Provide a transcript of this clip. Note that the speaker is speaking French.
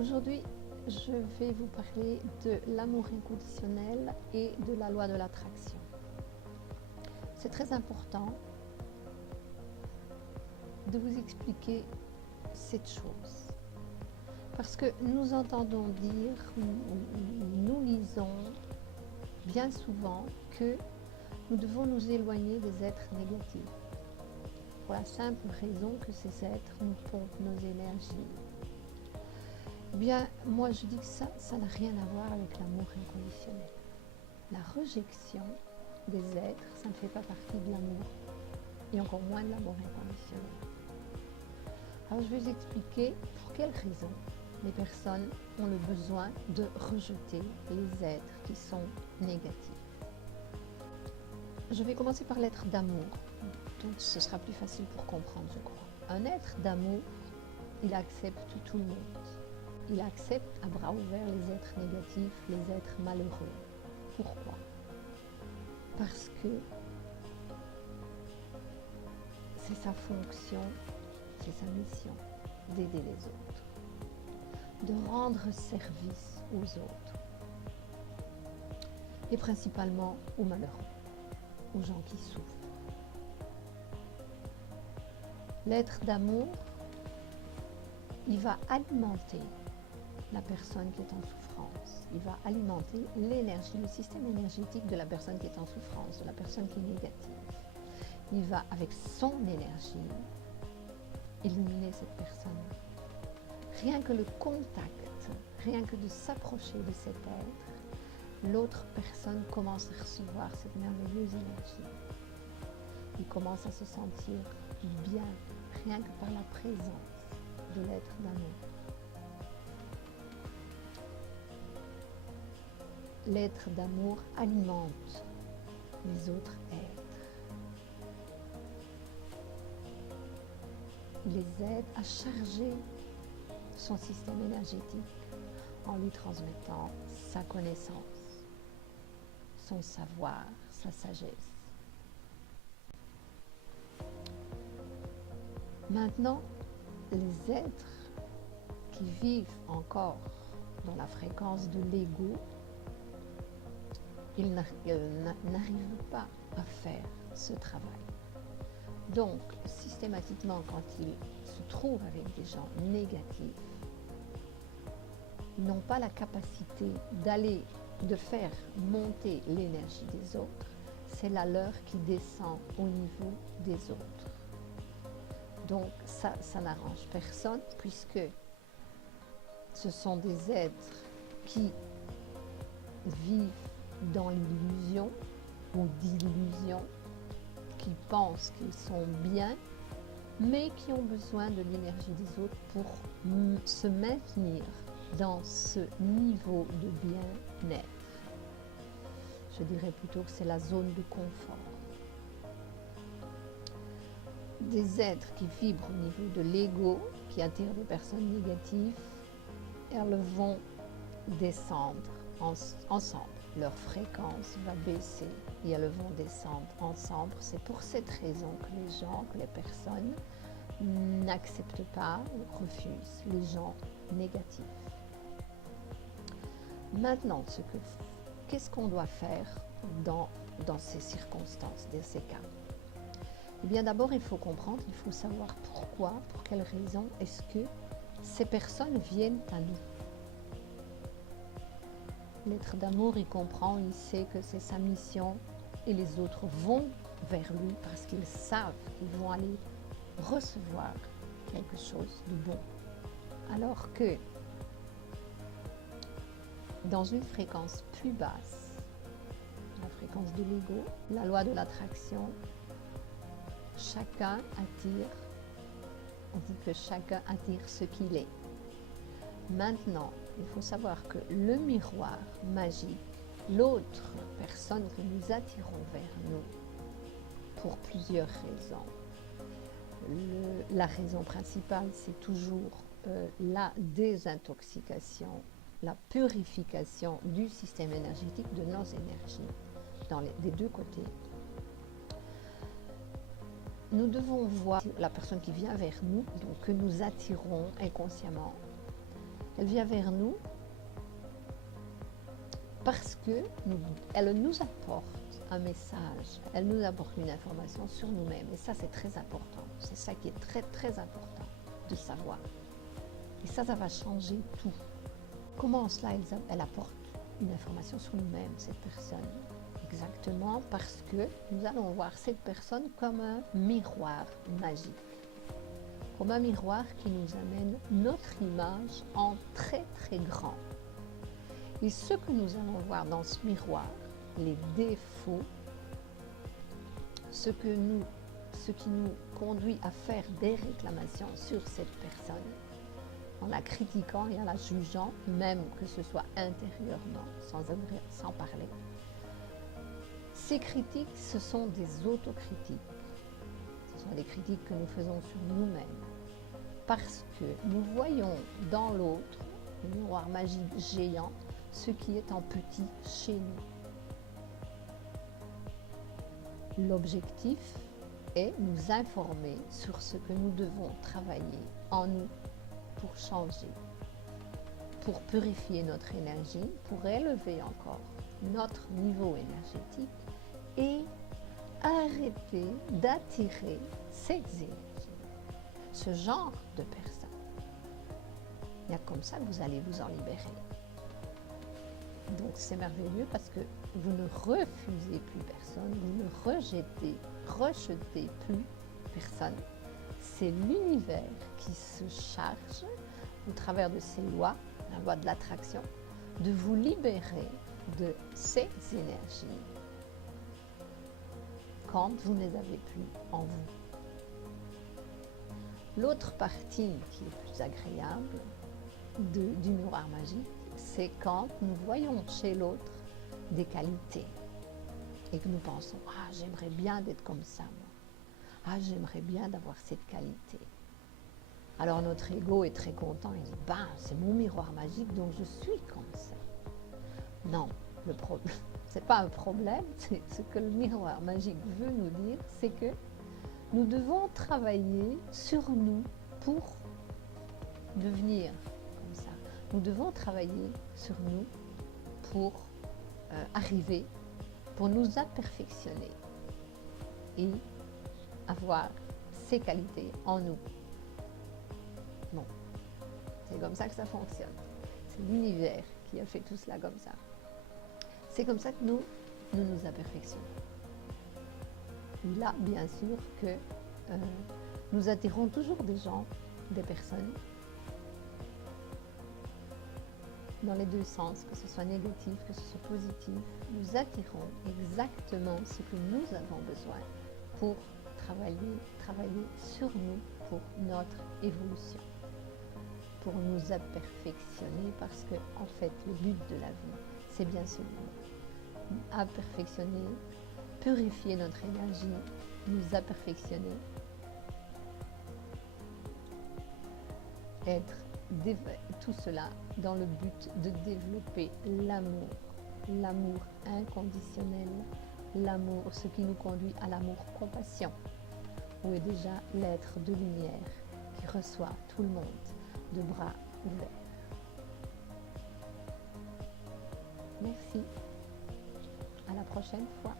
Aujourd'hui, je vais vous parler de l'amour inconditionnel et de la loi de l'attraction. C'est très important de vous expliquer cette chose. Parce que nous entendons dire, nous lisons bien souvent que nous devons nous éloigner des êtres négatifs. Pour la simple raison que ces êtres nous pompent nos énergies. Bien, moi je dis que ça n'a rien à voir avec l'amour inconditionnel. La rejection des êtres, ça ne fait pas partie de l'amour, et encore moins de l'amour inconditionnel. Alors je vais vous expliquer pour quelles raisons les personnes ont le besoin de rejeter les êtres qui sont négatifs. Je vais commencer par l'être d'amour, donc ce sera plus facile pour comprendre, je crois. Un être d'amour, il accepte tout le monde. Il accepte à bras ouverts les êtres négatifs, les êtres malheureux. Pourquoi? Parce que c'est sa fonction, c'est sa mission d'aider les autres, de rendre service aux autres, et principalement aux malheureux, aux gens qui souffrent. L'être d'amour, il va alimenter la personne qui est en souffrance. Il va alimenter l'énergie, le système énergétique de la personne qui est en souffrance, de la personne qui est négative. Il va, avec son énergie, illuminer cette personne. Rien que le contact, rien que de s'approcher de cet être, l'autre personne commence à recevoir cette merveilleuse énergie. Il commence à se sentir bien, rien que par la présence de l'être d'amour. L'être d'amour alimente les autres êtres. Il les aide à charger son système énergétique en lui transmettant sa connaissance, son savoir, sa sagesse. Maintenant, les êtres qui vivent encore dans la fréquence de l'ego, ils n'arrivent pas à faire ce travail. Donc, systématiquement, quand ils se trouvent avec des gens négatifs, ils n'ont pas la capacité de faire monter l'énergie des autres. C'est la leur qui descend au niveau des autres. Donc, ça n'arrange personne, puisque ce sont des êtres qui vivent dans l'illusion ou d'illusion, qui pensent qu'ils sont bien, mais qui ont besoin de l'énergie des autres pour se maintenir dans ce niveau de bien-être. Je dirais plutôt que c'est la zone de confort. Des êtres qui vibrent au niveau de l'ego, qui attirent des personnes négatives, elles vont descendre ensemble. Leur fréquence va baisser et elles vont descendre ensemble. C'est pour cette raison que les personnes n'acceptent pas ou refusent les gens négatifs. Maintenant, qu'est-ce qu'on doit faire dans ces circonstances, dans ces cas? Eh bien, d'abord, il faut comprendre, il faut savoir pourquoi, pour quelles raisons est-ce que ces personnes viennent à nous. L'être d'amour, il comprend, il sait que c'est sa mission et les autres vont vers lui parce qu'ils savent qu'ils vont aller recevoir quelque chose de bon. Alors que dans une fréquence plus basse, la fréquence de l'ego, la loi de l'attraction, chacun attire, on dit que chacun attire ce qu'il est. Maintenant, il faut savoir que le miroir magique, l'autre personne que nous attirons vers nous, pour plusieurs raisons. La raison principale, c'est toujours la désintoxication, la purification du système énergétique, de nos énergies, des deux côtés. Nous devons voir la personne qui vient vers nous, donc que nous attirons inconsciemment. Elle vient vers nous parce qu'elle nous apporte un message, elle nous apporte une information sur nous-mêmes. Et ça, c'est très important. C'est ça qui est très, très important de savoir. Et ça va changer tout. Comment cela, elle apporte une information sur nous-mêmes, cette personne? Exactement parce que nous allons voir cette personne comme un miroir magique. Comme un miroir qui nous amène notre image en très, très grand. Et ce que nous allons voir dans ce miroir, les défauts, ce qui nous conduit à faire des réclamations sur cette personne, en la critiquant et en la jugeant, même que ce soit intérieurement, sans parler. Ces critiques, ce sont des autocritiques. Ce sont des critiques que nous faisons sur nous-mêmes. Parce que nous voyons dans l'autre, le miroir magique géant, ce qui est en petit chez nous. L'objectif est nous informer sur ce que nous devons travailler en nous pour changer, pour purifier notre énergie, pour élever encore notre niveau énergétique et arrêter d'attirer cette énergie, ce genre de personnes. Il y a comme ça que vous allez vous en libérer. Donc c'est merveilleux parce que vous ne refusez plus personne, vous ne rejetez plus personne. C'est l'univers qui se charge, au travers de ces lois, la loi de l'attraction, de vous libérer de ces énergies quand vous ne les avez plus en vous. L'autre partie qui est plus agréable du miroir magique, c'est quand nous voyons chez l'autre des qualités et que nous pensons « Ah, j'aimerais bien d'être comme ça, moi. Ah, j'aimerais bien d'avoir cette qualité. » Alors notre ego est très content, il dit « Ben, c'est mon miroir magique, donc je suis comme ça. » Non, le problème, c'est pas un problème, c'est ce que le miroir magique veut nous dire, c'est que nous devons travailler sur nous pour devenir comme ça. Nous devons travailler sur nous pour arriver, pour nous perfectionner et avoir ces qualités en nous. Bon, c'est comme ça que ça fonctionne. C'est l'univers qui a fait tout cela comme ça. C'est comme ça que nous nous perfectionnons. Là, bien sûr que nous attirons toujours des gens, des personnes, dans les deux sens, que ce soit négatif, que ce soit positif. Nous attirons exactement ce que nous avons besoin pour travailler sur nous, pour notre évolution, pour nous perfectionner, parce que en fait, le but de la vie, c'est bien celui-là. Perfectionner, purifier notre énergie, nous perfectionner, tout cela dans le but de développer l'amour inconditionnel, l'amour, ce qui nous conduit à l'amour-compassion, où est déjà l'être de lumière qui reçoit tout le monde de bras ouverts. Merci. À la prochaine fois.